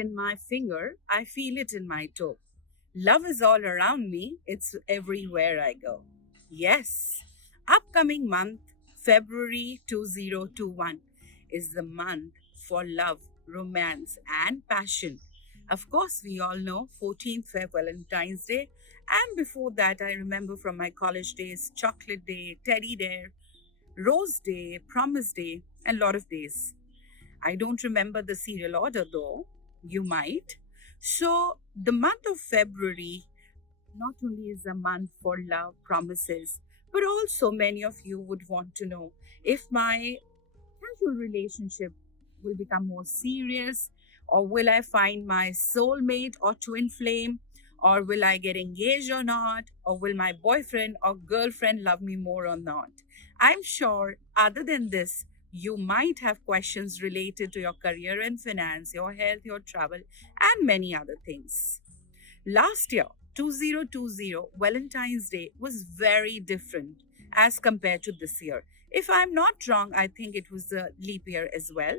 in my finger, I feel it in my toe. Love is all around me, it's everywhere I go. Yes, upcoming month, February 2021, is the month for love, romance, and passion. Of course, we all know 14th Feb Valentine's Day, and before that, I remember from my college days, Chocolate Day, Teddy Day, Rose Day, Promise Day, and lot of days. I don't remember the serial order though. You might. So, the month of February not only is a month for love promises, but also many of you would want to know if my casual relationship will become more serious, or will I find my soulmate or twin flame, or will I get engaged or not, or will my boyfriend or girlfriend love me more or not. I'm sure, other than this, you might have questions related to your career and finance, your health, your travel, and many other things. Last year, 2020, Valentine's Day was very different as compared to this year. If I'm not wrong, I think it was a leap year as well.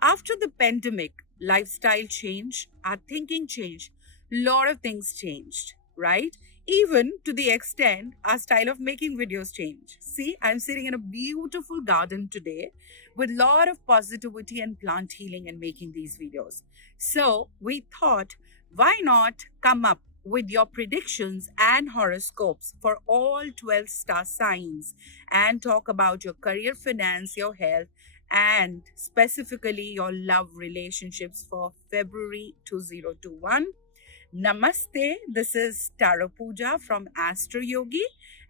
After the pandemic, lifestyle change, our thinking changed, lot of things changed, right? Even to the extent our style of making videos changed. See, I'm sitting in a beautiful garden today with lot of positivity and plant healing and making these videos. So we thought, why not come up with your predictions and horoscopes for all 12 star signs and talk about your career, finance, your health, and specifically your love relationships for February 2021. Namaste, this is Tara Pooja from Astro Yogi.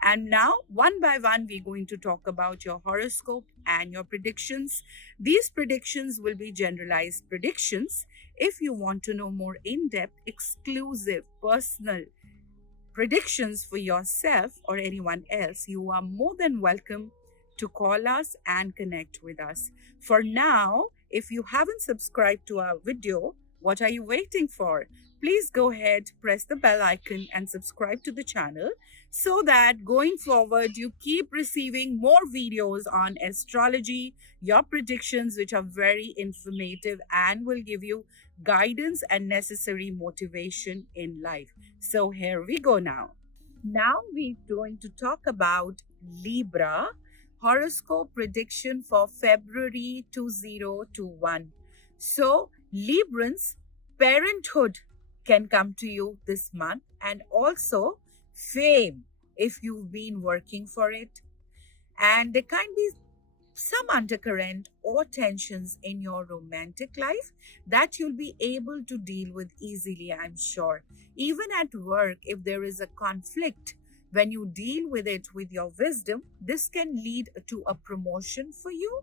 And now, one by one, we're going to talk about your horoscope and your predictions. These predictions will be generalized predictions. If you want to know more in depth, exclusive, personal predictions for yourself or anyone else, you are more than welcome to call us and connect with us. For now, if you haven't subscribed to our video, what are you waiting for? Please go ahead, press the bell icon and subscribe to the channel so that going forward you keep receiving more videos on astrology, your predictions, which are very informative and will give you guidance and necessary motivation in life. So here we go now. Now we're going to talk about Libra horoscope prediction for February 2021. So, Librans, parenthood can come to you this month, and also fame if you've been working for it. And there can be some undercurrent or tensions in your romantic life that you'll be able to deal with easily, I'm sure. Even at work, if there is a conflict, when you deal with it with your wisdom, this can lead to a promotion for you.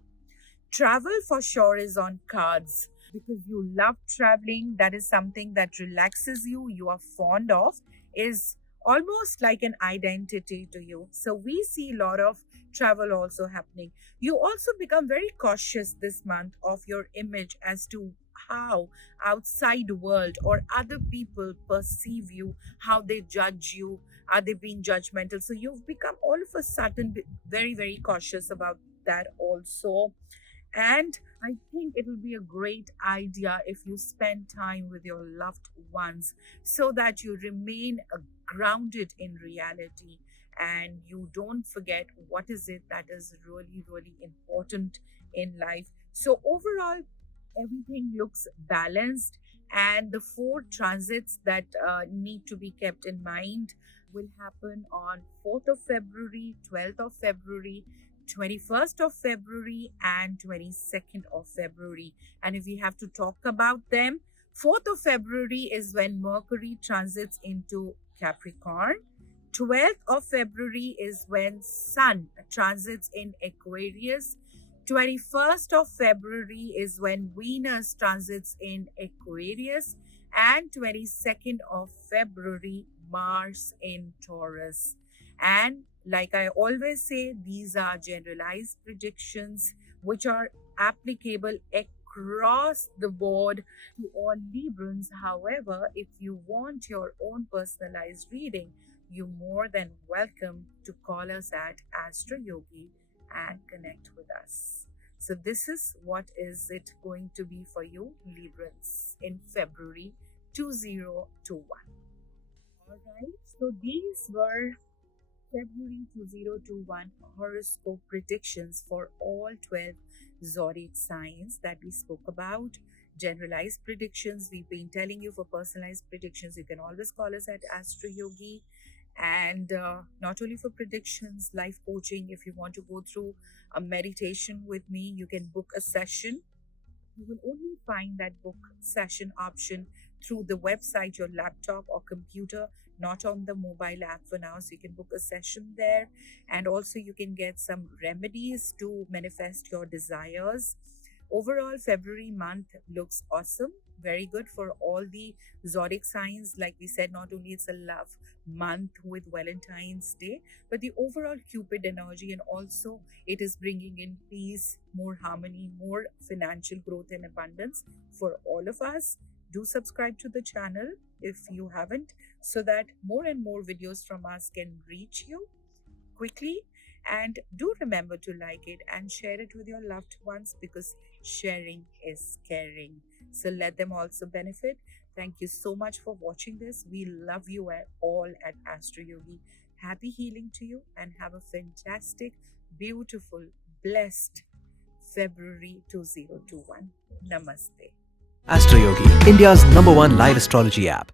Travel for sure is on cards because you love traveling. That is something that relaxes you, you are fond of, is almost like an identity to you. So we see a lot of travel also happening. You also become very cautious this month of your image as to how outside world or other people perceive you, how they judge you, are they being judgmental. So you've become all of a sudden very, very cautious about that also. And I think it will be a great idea if you spend time with your loved ones so that you remain grounded in reality and you don't forget what is it that is really, really important in life. So overall, everything looks balanced, and the four transits that need to be kept in mind will happen on 4th of February, 12th of February, 21st of February, and 22nd of February. And if we have to talk about them, 4th of February is when Mercury transits into Capricorn. 12th of February is when Sun transits in Aquarius. 21st of February is when Venus transits in Aquarius, and 22nd of February, Mars in Taurus. And like I always say, these are generalized predictions which are applicable across the board to all Librans. However, if you want your own personalized reading, you're more than welcome to call us at Astro Yogi and connect with us. So this is what is it going to be for you, Librans, in February 2021. All right, so these were February 2021 horoscope predictions for all 12 zodiac signs that we spoke about. Generalized predictions, we've been telling you. For personalized predictions, you can always call us at Astro Yogi. And not only for predictions, life coaching. If you want to go through a meditation with me, you can book a session. You will only find that book session option through the website, your laptop or computer, not on the mobile app for now. So you can book a session there. And also, you can get some remedies to manifest your desires. Overall, February month looks awesome. Very good for all the zodiac signs. Like we said, not only it's a love month with Valentine's Day, but the overall Cupid energy, and also it is bringing in peace, more harmony, more financial growth and abundance for all of us. Do subscribe to the channel if you haven't, so that more and more videos from us can reach you quickly. And do remember to like it and share it with your loved ones, because sharing is caring. So let them also benefit. Thank you so much for watching this. We love you all at Astro Yogi. Happy healing to you, and have a fantastic, beautiful, blessed February 2021. Namaste. Astro Yogi, India's #1 live astrology app.